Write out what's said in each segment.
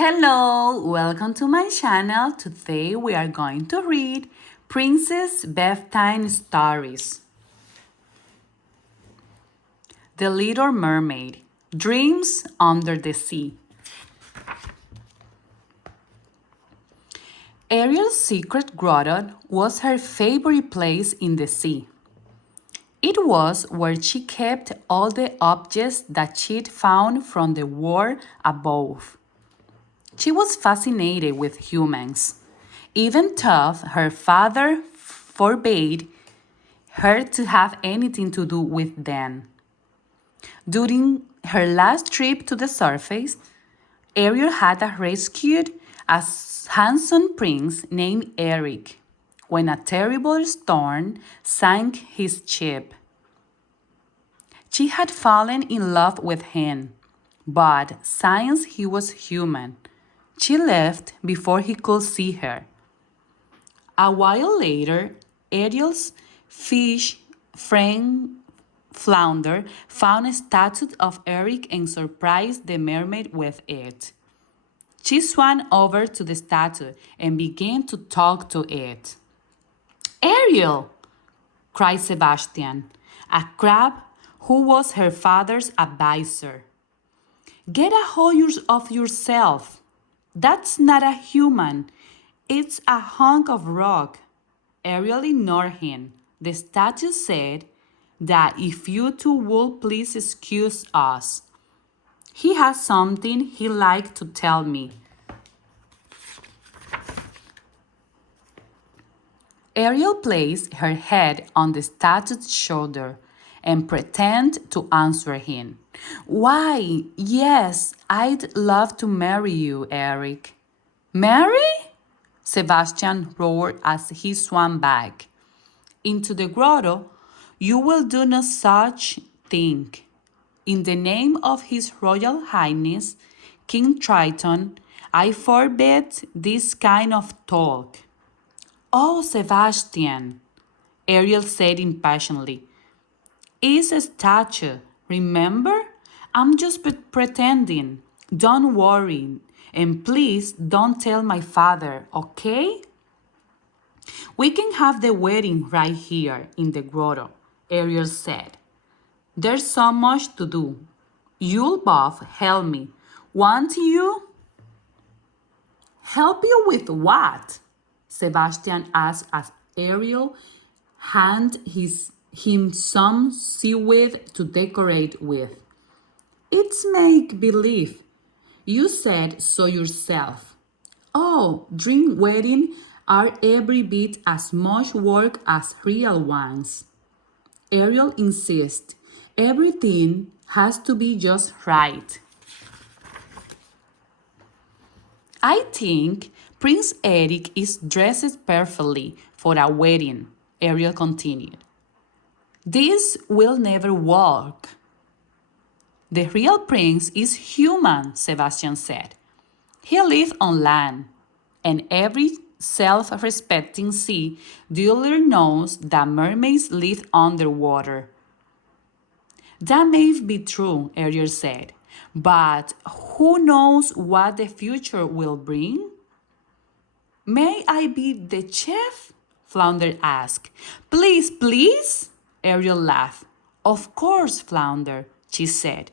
Hello, welcome to my channel. Today we are going to read Princess Bedtime Stories. The Little Mermaid, Dreams Under the Sea. Ariel's secret grotto was her favorite place in the sea. It was where she kept all the objects that she'd found from the world above. She was fascinated with humans, even though her father forbade her to have anything to do with them. During her last trip to the surface, Ariel had rescued a handsome prince named Eric when a terrible storm sank his ship. She had fallen in love with him, but since he was human, she left before he could see her. A while later, Ariel's fish friend Flounder found a statue of Eric and surprised the mermaid with it. She swam over to the statue and began to talk to it. "Ariel!" cried Sebastian, a crab who was her father's advisor. "Get a hold of yourself. That's not a human. It's a hunk of rock." Ariel ignored him. The statue said that if you two would please excuse us. He has something he'd like to tell me. Ariel placed her head on the statue's shoulder and pretended to answer him. "Why, yes, I'd love to marry you, Eric." "Marry?" Sebastian roared as he swam back into the grotto. "You will do no such thing. In the name of His Royal Highness, King Triton, I forbid this kind of talk." "Oh, Sebastian," Ariel said impatiently. "It's a statue, remember? I'm just pretending. Don't worry, and please don't tell my father, okay?" "We can have the wedding right here in the grotto," Ariel said. "There's so much to do. You'll both help me, won't you?" "Help you with what?" Sebastian asked as Ariel handed him some seaweed to decorate with. "It's make-believe. You said so yourself." "Oh, dream weddings are every bit as much work as real ones." Ariel insists. "Everything has to be just right." "I think Prince Eric is dressed perfectly for a wedding," Ariel continued. "This will never work." "The real prince is human," Sebastian said. "He lives on land, and every self-respecting sea dweller knows that mermaids live underwater." "That may be true," Ariel said, "but who knows what the future will bring?" "May I be the chef?" Flounder asked. "Please, please?" Ariel laughed. "Of course, Flounder," she said.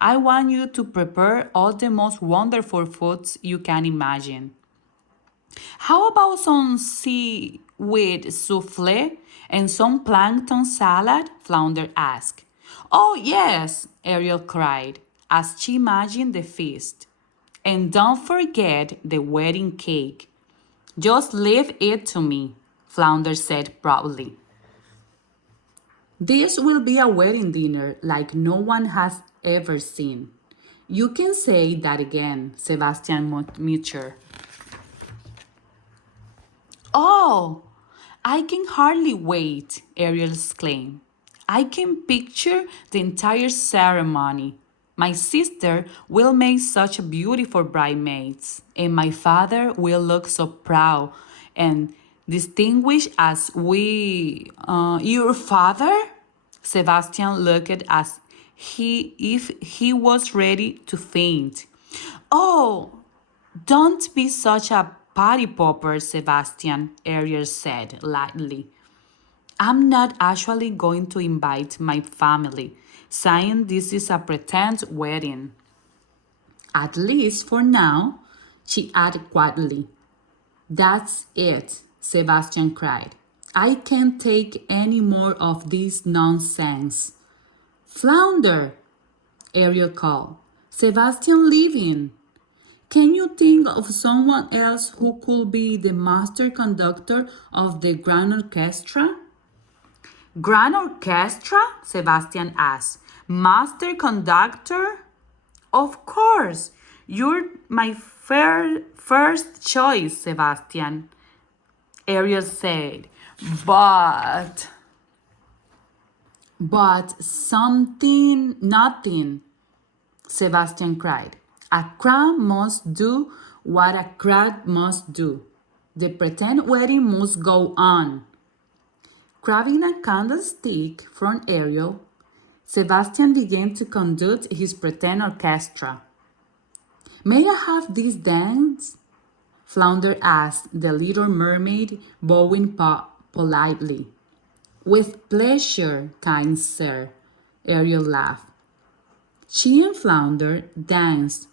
"I want you to prepare all the most wonderful foods you can imagine." "How about some seaweed souffle and some plankton salad?" Flounder asked. "Oh, yes," Ariel cried as she imagined the feast. "And don't forget the wedding cake." "Just leave it to me," Flounder said proudly. "This will be a wedding dinner like no one has ever seen." "You can say that again," Sebastian muttered. "Oh, I can hardly wait," Ariel exclaimed. "I can picture the entire ceremony. My sister will make such beautiful bridesmaids, and my father will look so proud and distinguished as we... Your father?" Sebastian looked as if he was ready to faint. "Oh, Don't be such a party popper, Sebastian, Ariel said lightly. I'm not actually going to invite my family, saying this is a pretend wedding. At least for now, she added quietly. That's it, Sebastian cried. I can't take any more of this nonsense. Flounder, Ariel called. Sebastian leaving. Can you think of someone else who could be the master conductor of the grand orchestra? Grand orchestra? Sebastian asked. Master conductor? Of course. You're my first choice, Sebastian, Ariel said. But, nothing, Sebastian cried. A crown must do what a crowd must do. The pretend wedding must go on. Grabbing a candlestick from Ariel, Sebastian began to conduct his pretend orchestra. May I have this dance? Flounder asked the little mermaid, bowing politely. With pleasure, kind sir, Ariel laughed. She and Flounder danced,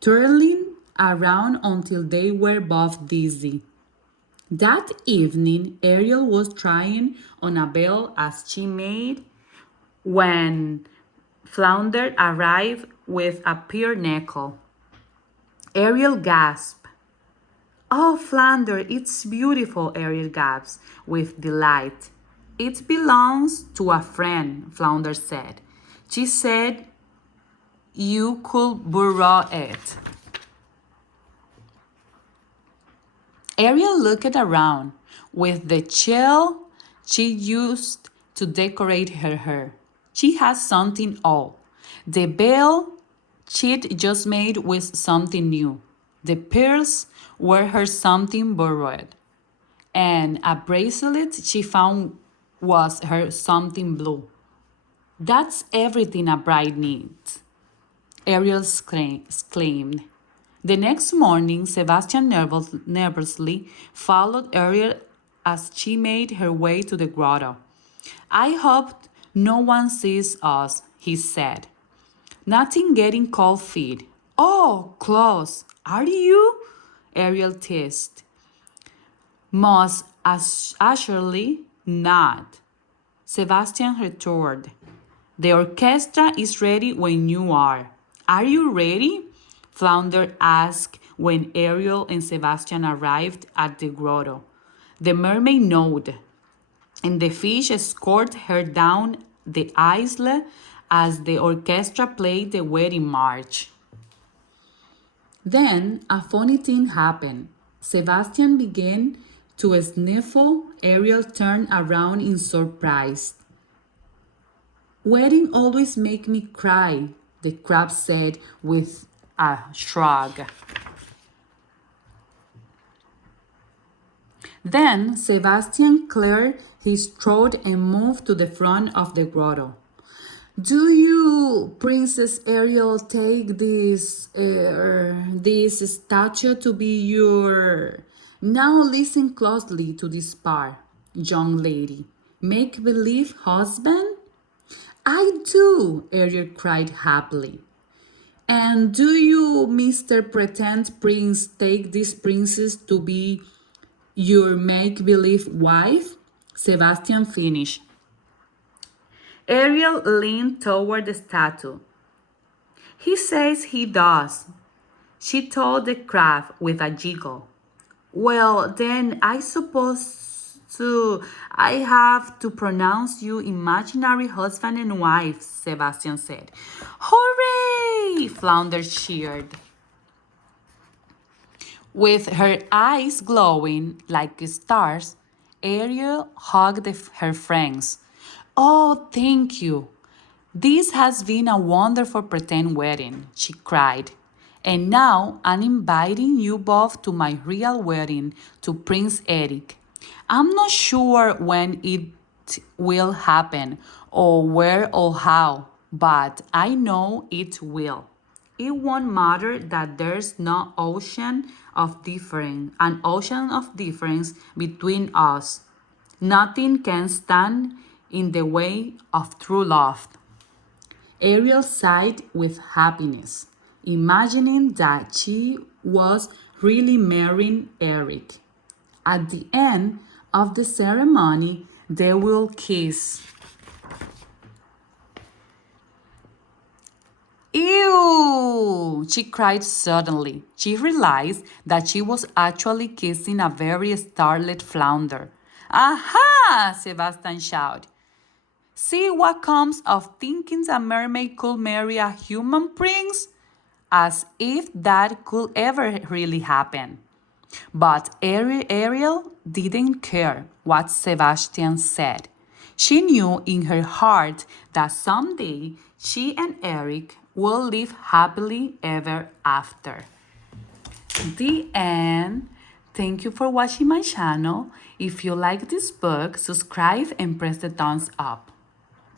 twirling around until they were both dizzy. That evening, Ariel was trying on a veil as she made when Flounder arrived with a pearl necklace. Ariel gasped. Oh, Flounder, it's beautiful, Ariel gasped with delight. It belongs to a friend, Flounder said. She said you could borrow it. Ariel looked around with the shell she used to decorate her hair. She has something old. The veil she'd just made with something new. The pearls were her something borrowed. And a bracelet she found was her something blue. That's everything a bride needs, Ariel exclaimed. The next morning, Sebastian nervously followed Ariel as she made her way to the grotto. I hope no one sees us, he said. Nothing getting cold feet. Oh, close. Are you? Ariel teased. Most assuredly not, Sebastian retorted. The orchestra is ready when you are. Are you ready? Flounder asked when Ariel and Sebastian arrived at the grotto. The mermaid nodded, and the fish escorted her down the aisle as the orchestra played the wedding march. Then a funny thing happened. Sebastian began to sniffle. Ariel turned around in surprise. Wedding always make me cry, the crab said with a shrug. Then Sebastian cleared his throat and moved to the front of the grotto. Do you, Princess Ariel, take this statue to be your... Now listen closely to this part, young lady. Make-believe husband? I do, Ariel cried happily. And do you, Mr. Pretend Prince, take this princess to be your make-believe wife? Sebastian finished. Ariel leaned toward the statue. He says he does, she told the crab with a giggle. Well, then I suppose I have to pronounce you imaginary husband and wife, Sebastian said. Hooray! Flounder cheered. With her eyes glowing like stars, Ariel hugged her friends. Oh, thank you. This has been a wonderful pretend wedding, she cried. And now I'm inviting you both to my real wedding to Prince Eric. I'm not sure when it will happen or where or how, but I know it will. it won't matter that there's no an ocean of difference between us. Nothing can stand in the way of true love. Ariel sighed with happiness, imagining that she was really marrying Eric. At the end of the ceremony, they will kiss. Ew! She cried suddenly. She realized that she was actually kissing a very startled flounder. Aha! Sebastian shouted. See what comes of thinking a mermaid could marry a human prince? As if that could ever really happen. But Ariel didn't care what Sebastian said. She knew in her heart that someday she and Eric will live happily ever after. The end. Thank you for watching my channel. If you like this book, subscribe and press the thumbs up.